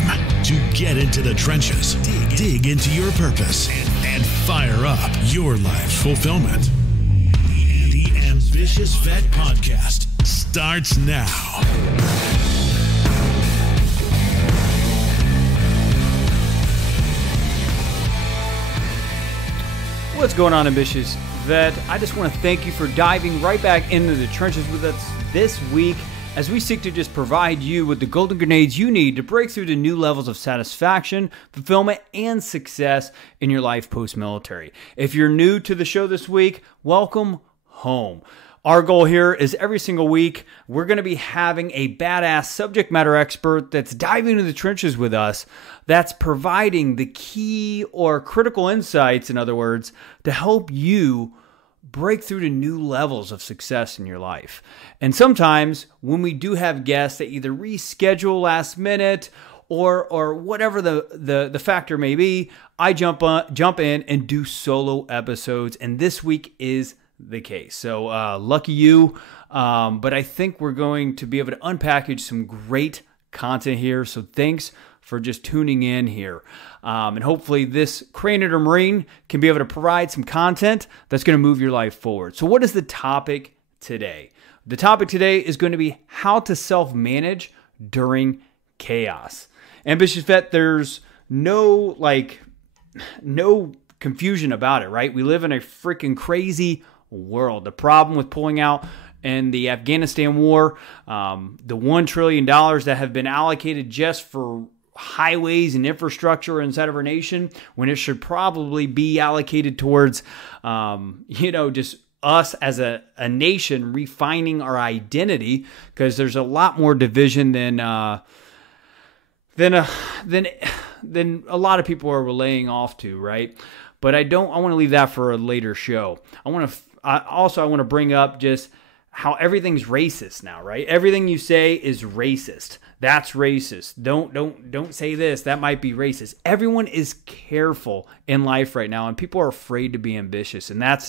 time to get into the trenches, dig into your purpose, and fire up your life's fulfillment. The Ambitious Vet Podcast starts now. What's going on, Ambitious Vet? I just want to thank you for diving right back into the trenches with us this week as we seek to just provide you with the golden grenades you need to break through to new levels of satisfaction, fulfillment, and success in your life post-military. If you're new to the show this week, welcome home. Our goal here is every single week, we're going to be having a badass subject matter expert that's diving into the trenches with us, that's providing the key or critical insights, in other words, to help you break through to new levels of success in your life. And sometimes when we do have guests that either reschedule last minute or whatever the factor may be, I jump in and do solo episodes. And this week is the case. So lucky you. But I think we're going to be able to unpackage some great content here. So thanks for just tuning in here. And hopefully this Crane or Marine can be able to provide some content that's going to move your life forward. So what is the topic today? The topic today is going to be how to self-manage during chaos. Ambitious Vet, there's no confusion about it, right? We live in a freaking crazy world. The problem with pulling out in the Afghanistan war, the $1 trillion that have been allocated just for highways and infrastructure inside of our nation, when it should probably be allocated towards, just us as a nation refining our identity, because there's a lot more division than a lot of people are relaying off to, right? But I want to leave that for a later show. I want to bring up just how everything's racist now, right? Everything you say is racist. That's racist. Don't say this. That might be racist. Everyone is careful in life right now, and people are afraid to be ambitious, and that's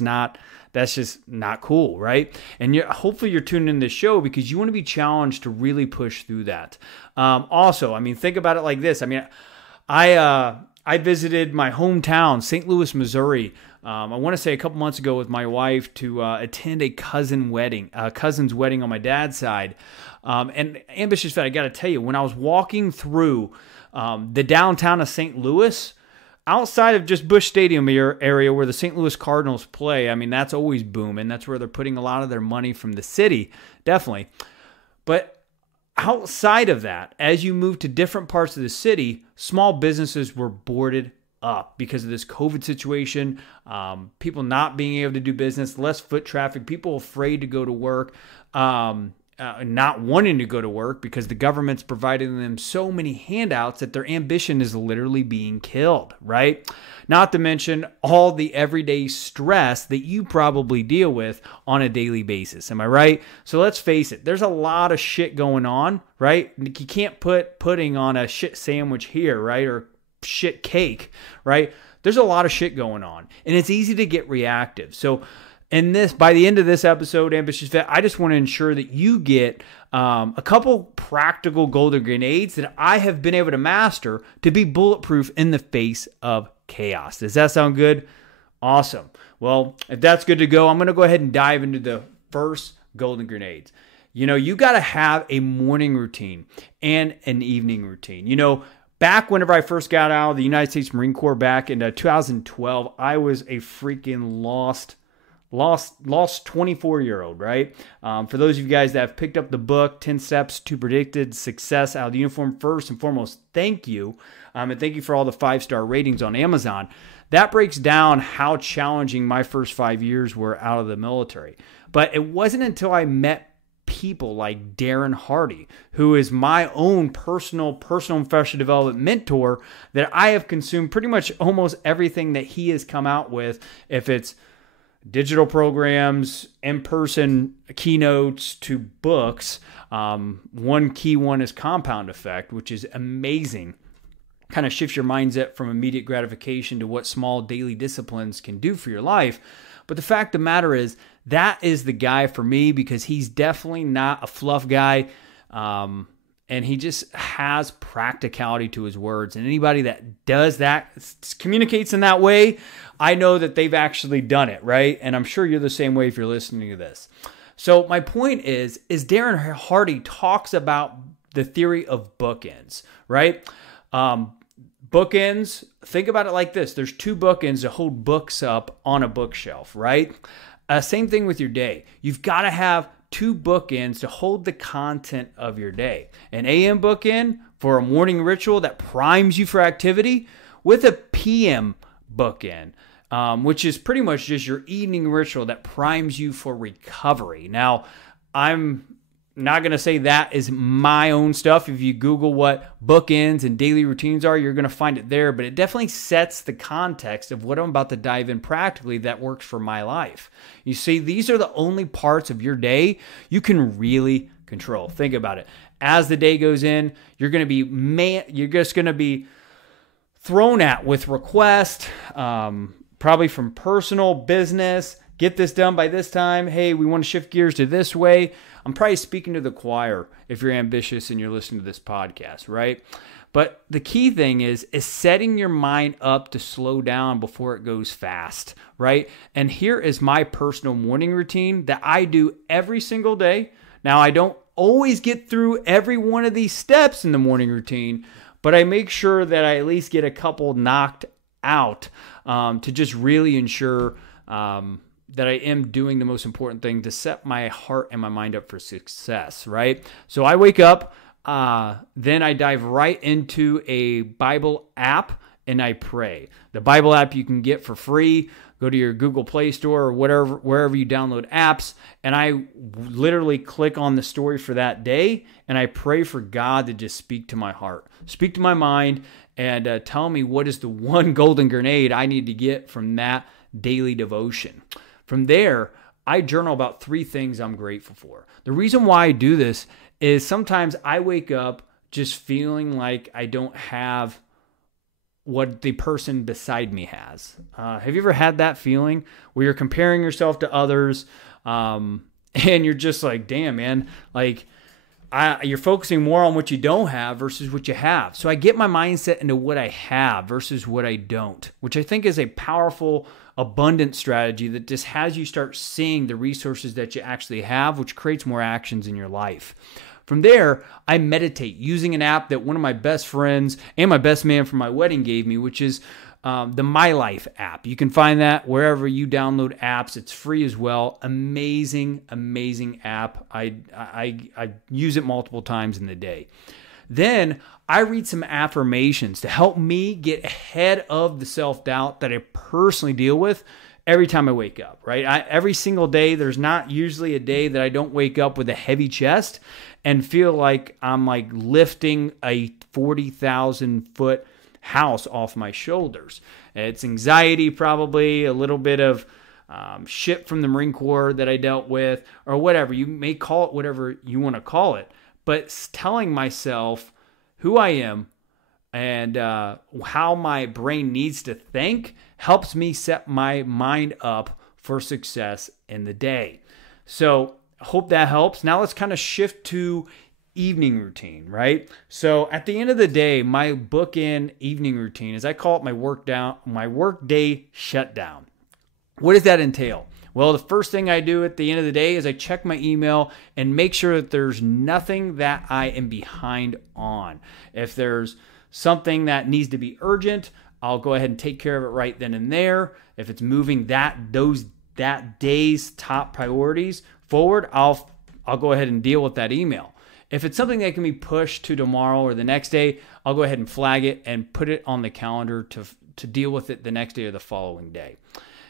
just not cool, right? And hopefully you're tuning in this show because you want to be challenged to really push through that. Also, think about it like this. I visited my hometown, St. Louis, Missouri. I want to say a couple months ago with my wife to attend a cousin's wedding on my dad's side. And Ambitious Vet, I got to tell you, when I was walking through the downtown of St. Louis, outside of just Busch Stadium area where the St. Louis Cardinals play, that's always booming. That's where they're putting a lot of their money from the city, definitely. But outside of that, as you move to different parts of the city, small businesses were boarded up because of this COVID situation, people not being able to do business, less foot traffic, people afraid to go to work, not wanting to go to work because the government's providing them so many handouts that their ambition is literally being killed, right? Not to mention all the everyday stress that you probably deal with on a daily basis. Am I right? So let's face it, there's a lot of shit going on, right? You can't put pudding on a shit sandwich here, right? Or shit cake, right? There's a lot of shit going on, and it's easy to get reactive. So by the end of this episode, Ambitious Vet, I just want to ensure that you get a couple practical golden grenades that I have been able to master to be bulletproof in the face of chaos. Does that sound good? Awesome. Well, if that's good to go, I'm going to go ahead and dive into the first golden grenades. You got to have a morning routine and an evening routine. Back whenever I first got out of the United States Marine Corps back in 2012, I was a freaking lost 24-year-old, right? For those of you guys that have picked up the book, 10 Steps to Predicted Success Out of the Uniform, first and foremost, thank you. And thank you for all the 5-star ratings on Amazon. That breaks down how challenging my first 5 years were out of the military. But it wasn't until I met people like Darren Hardy, who is my own personal professional development mentor, that I have consumed pretty much almost everything that he has come out with, if it's digital programs, in-person keynotes to books. One key one is compound effect, which is amazing. Kind of shifts your mindset from immediate gratification to what small daily disciplines can do for your life. But the fact of the matter is, that is the guy for me, because he's definitely not a fluff guy. And he just has practicality to his words. And anybody that does that, communicates in that way, I know that they've actually done it, right? And I'm sure you're the same way if you're listening to this. So my point is Darren Hardy talks about the theory of bookends, right? Bookends, think about it like this. There's two bookends to hold books up on a bookshelf, right? Same thing with your day. You've got to have two bookends to hold the content of your day. An AM bookend for a morning ritual that primes you for activity, with a PM bookend, which is pretty much just your evening ritual that primes you for recovery. Now, I'm not going to say that is my own stuff. If you Google what bookends and daily routines are, you're going to find it there. But it definitely sets the context of what I'm about to dive in practically that works for my life. You see, these are the only parts of your day you can really control. Think about it. As the day goes in, you're just going to be thrown at with requests, probably from personal, business. Get this done by this time. Hey, we want to shift gears to this way. I'm probably speaking to the choir if you're ambitious and you're listening to this podcast, right? But the key thing is setting your mind up to slow down before it goes fast, right? And here is my personal morning routine that I do every single day. Now, I don't always get through every one of these steps in the morning routine, but I make sure that I at least get a couple knocked out to just really ensure that I am doing the most important thing to set my heart and my mind up for success, right? So I wake up, then I dive right into a Bible app and I pray. The Bible app you can get for free. Go to your Google Play Store or wherever you download apps, and I literally click on the story for that day, and I pray for God to just speak to my heart, speak to my mind, and tell me what is the one golden grenade I need to get from that daily devotion. From there, I journal about 3 things I'm grateful for. The reason why I do this is sometimes I wake up just feeling like I don't have what the person beside me has. Have you ever had that feeling where you're comparing yourself to others and you're just like, damn, man, like you're focusing more on what you don't have versus what you have. So I get my mindset into what I have versus what I don't, which I think is a powerful, abundant strategy that just has you start seeing the resources that you actually have, which creates more actions in your life. From there, I meditate using an app that one of my best friends and my best man from my wedding gave me, which is the My Life app. You can find that wherever you download apps. It's free as well. Amazing, amazing app. I use it multiple times in the day. Then I read some affirmations to help me get ahead of the self-doubt that I personally deal with every time I wake up, right? Every single day, there's not usually a day that I don't wake up with a heavy chest and feel like I'm like lifting a 40,000 foot house off my shoulders. It's anxiety, probably a little bit of shit from the Marine Corps that I dealt with, or whatever. You may call it whatever you want to call it, but telling myself who I am and how my brain needs to think helps me set my mind up for success in the day. So I hope that helps. Now let's kind of shift to evening routine, right? So at the end of the day, my bookend evening routine, as I call it, my work day shutdown. What does that entail? Well, the first thing I do at the end of the day is I check my email and make sure that there's nothing that I am behind on. If there's something that needs to be urgent, I'll go ahead and take care of it right then and there. If it's moving that day's top priorities forward, I'll go ahead and deal with that email. If it's something that can be pushed to tomorrow or the next day, I'll go ahead and flag it and put it on the calendar to deal with it the next day or the following day.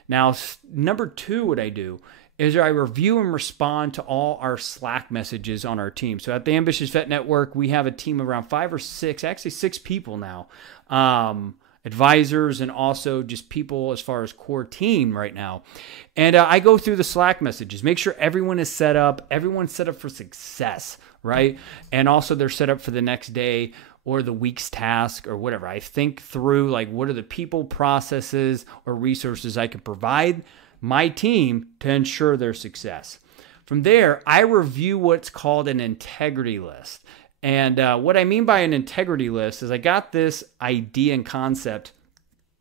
Now, number 2, what I do is I review and respond to all our Slack messages on our team. So at the Ambitious Vet Network, we have a team of around 5 or 6, actually 6 people now, advisors and also just people as far as core team right now. And I go through the Slack messages, make sure everyone's set up for success, right? And also they're set up for the next day or the week's task or whatever. I think through like what are the people, processes, or resources I can provide my team to ensure their success. From there, I review what's called an integrity list. And what I mean by an integrity list is I got this idea and concept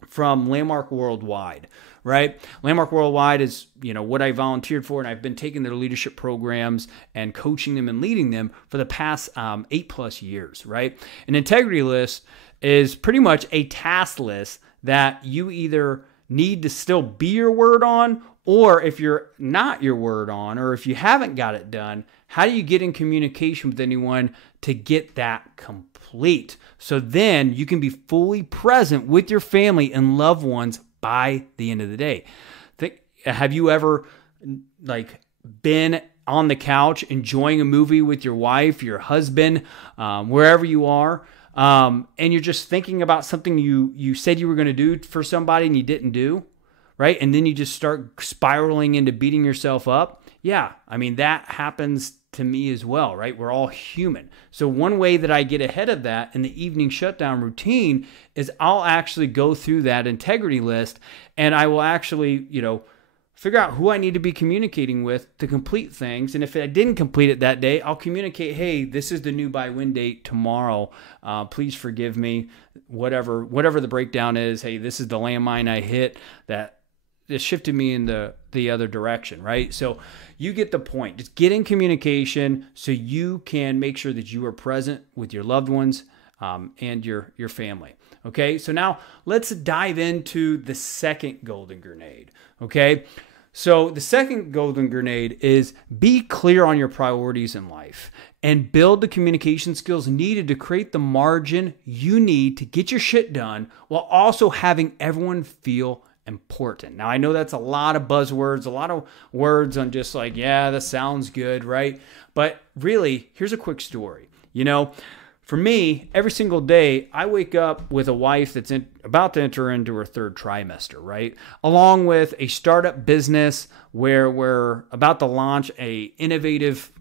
from Landmark Worldwide, right? Landmark Worldwide is, what I volunteered for, and I've been taking their leadership programs and coaching them and leading them for the past 8+ years, right? An integrity list is pretty much a task list that you either need to still be your word on, or if you're not your word on, or if you haven't got it done, how do you get in communication with anyone to get that complete? So then you can be fully present with your family and loved ones by the end of the day. Have you ever been on the couch enjoying a movie with your wife, your husband, wherever you are, and you're just thinking about something you said you were going to do for somebody and you didn't do, right? And then you just start spiraling into beating yourself up. Yeah, that happens to me as well, right? We're all human. So one way that I get ahead of that in the evening shutdown routine is I'll actually go through that integrity list, and I will actually, figure out who I need to be communicating with to complete things. And if I didn't complete it that day, I'll communicate, hey, this is the new by-win date tomorrow. Please forgive me. Whatever the breakdown is, hey, this is the landmine I hit that shifted me in the other direction, right? So you get the point. Just get in communication so you can make sure that you are present with your loved ones and your family. Okay, so now let's dive into the second golden grenade. Okay, so the second golden grenade is be clear on your priorities in life and build the communication skills needed to create the margin you need to get your shit done while also having everyone feel important. Now, I know that's a lot of buzzwords, a lot of words on just yeah, that sounds good, right? But really, here's a quick story. For me, every single day, I wake up with a wife that's about to enter into her third trimester, right? Along with a startup business where we're about to launch a innovative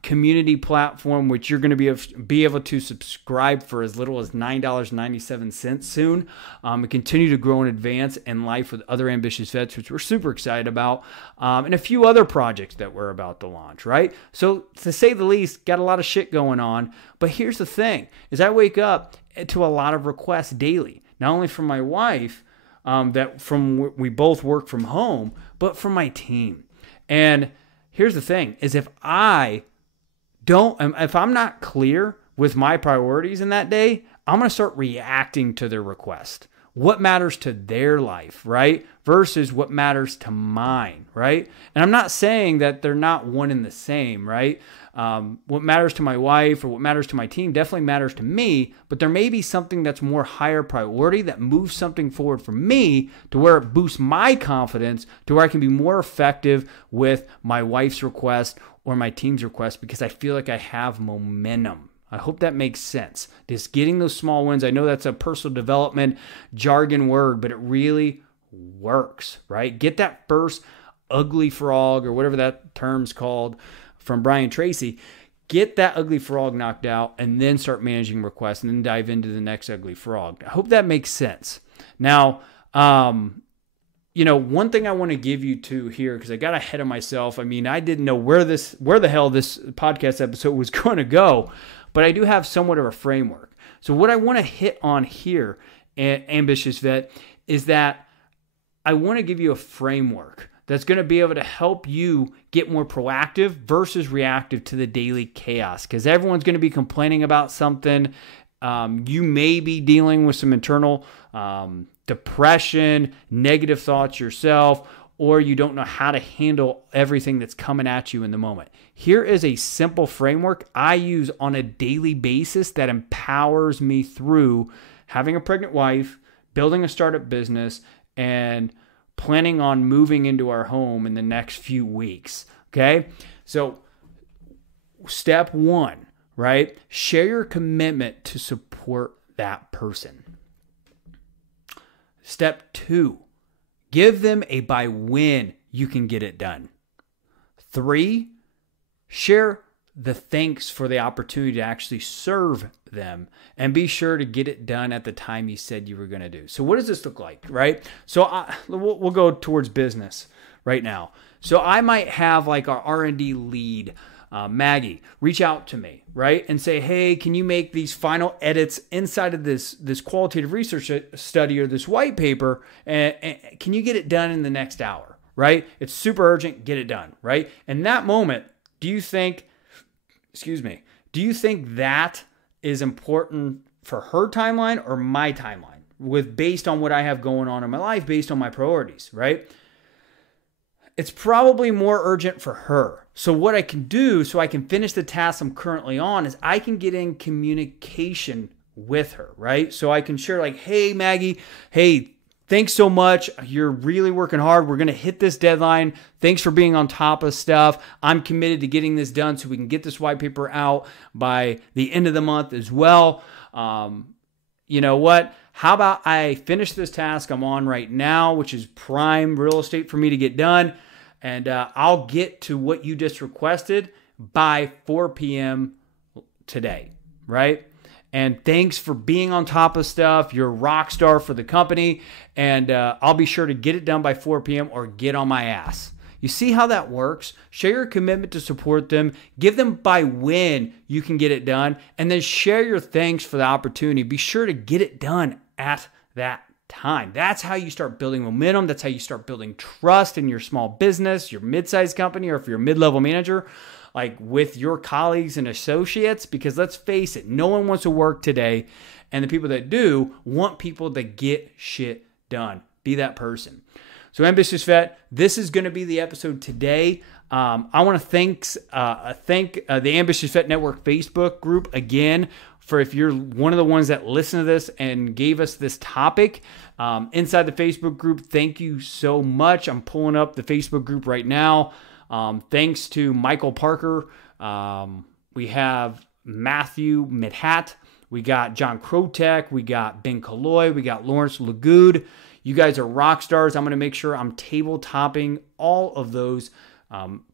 community platform, which you're going to be able to subscribe for as little as $9.97 soon, and continue to grow and advance in life with other ambitious vets, which we're super excited about, and a few other projects that we're about to launch, right? So to say the least, got a lot of shit going on. But here's the thing, is I wake up to a lot of requests daily, not only from my wife, we both work from home, but from my team. And here's the thing, is if I'm not clear with my priorities in that day, I'm going to start reacting to their request. What matters to their life, right? Versus what matters to mine, right? And I'm not saying that they're not one and the same, right? What matters to my wife or what matters to my team definitely matters to me, but there may be something that's more higher priority that moves something forward for me to where it boosts my confidence to where I can be more effective with my wife's request or my team's request because I feel like I have momentum. I hope that makes sense. Just getting those small wins. I know that's a personal development jargon word, but it really works, right? Get that first ugly frog or whatever that term's called from Brian Tracy. Get that ugly frog knocked out and then start managing requests and then dive into the next ugly frog. I hope that makes sense. Now, one thing I want to give you to here, because I got ahead of myself. I didn't know where the hell this podcast episode was going to go, but I do have somewhat of a framework. So what I want to hit on here, Ambitious Vet, is that I want to give you a framework that's going to be able to help you get more proactive versus reactive to the daily chaos. Because everyone's going to be complaining about something. You may be dealing with some internal depression, negative thoughts yourself, or you don't know how to handle everything that's coming at you in the moment. Here is a simple framework I use on a daily basis that empowers me through having a pregnant wife, building a startup business, and planning on moving into our home in the next few weeks. Okay? So step 1, right? Share your commitment to support that person. Step 2, give them a by when you can get it done. 3, share the thanks for the opportunity to actually serve them and be sure to get it done at the time you said you were going to do. So what does this look like, right? So we'll go towards business right now. So I might have like our R&D lead Maggie, reach out to me, right? And say, hey, can you make these final edits inside of this qualitative research study or this white paper? And can you get it done in the next hour, right? It's super urgent, get it done, right? In that moment, do you think that is important for her timeline or my timeline based on what I have going on in my life, based on my priorities, right? It's probably more urgent for her. So what I can do so I can finish the task I'm currently on is I can get in communication with her, right? So I can share like, hey, Maggie, hey, thanks so much. You're really working hard. We're going to hit this deadline. Thanks for being on top of stuff. I'm committed to getting this done so we can get this white paper out by the end of the month as well. You know what? How about I finish this task I'm on right now, which is prime real estate for me to get done, and I'll get to what you just requested by 4 p.m. today, right? And thanks for being on top of stuff. You're a rock star for the company, and I'll be sure to get it done by 4 p.m. or get on my ass. You see how that works? Share your commitment to support them. Give them by when you can get it done, and then share your thanks for the opportunity. Be sure to get it done at that time. That's how you start building momentum. That's how you start building trust in your small business, your mid-sized company, or if you're a mid-level manager, like with your colleagues and associates, because let's face it, no one wants to work today, and the people that do want people that get shit done. Be that person. So Ambitious Vet, this is going to be the episode today. I want to thank the Ambitious Vet Network Facebook group again for if you're one of the ones that listen to this and gave us this topic inside the Facebook group. Thank you so much. I'm pulling up the Facebook group right now. Thanks to Michael Parker. We have Matthew Midhat. We got John Krotek. We got Ben Kaloy. We got Lawrence Lagood. You guys are rock stars. I'm going to make sure I'm table topping all of those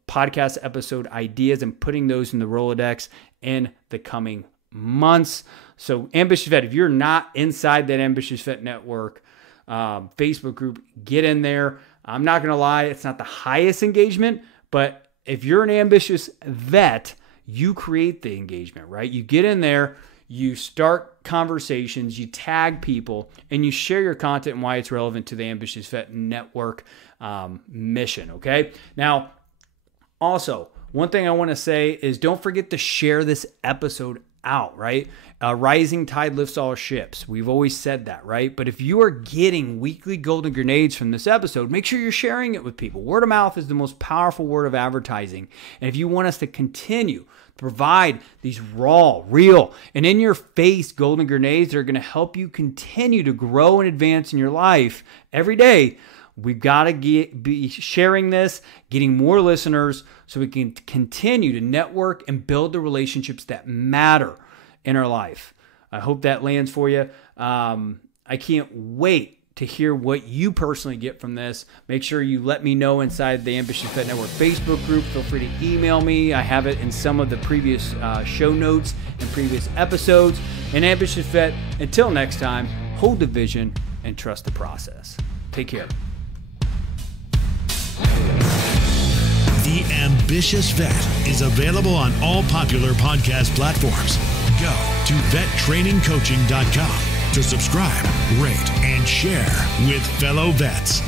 podcast episode ideas and putting those in the Rolodex in the coming months. So Ambitious Vet, if you're not inside that Ambitious Vet Network Facebook group, get in there. I'm not going to lie, it's not the highest engagement, but if you're an ambitious vet, you create the engagement, right? You get in there, you start conversations, you tag people, and you share your content and why it's relevant to the Ambitious Vet Network mission, okay? Now, also, one thing I want to say is don't forget to share this episode out, right? Rising tide lifts all ships. We've always said that, right? But if you are getting weekly golden grenades from this episode, make sure you're sharing it with people. Word of mouth is the most powerful word of advertising. And if you want us to continue to provide these raw, real, and in-your-face golden grenades that are going to help you continue to grow and advance in your life every day, we've got to be sharing this, getting more listeners so we can continue to network and build the relationships that matter in our life. I hope that lands for you. I can't wait to hear what you personally get from this. Make sure you let me know inside the Ambitious Vet Network Facebook group. Feel free to email me. I have it in some of the previous show notes and previous episodes. And Ambitious Vet, until next time, hold the vision and trust the process. Take care. The Ambitious Vet is available on all popular podcast platforms. Go to vettrainingcoaching.com to subscribe, rate, and share with fellow vets.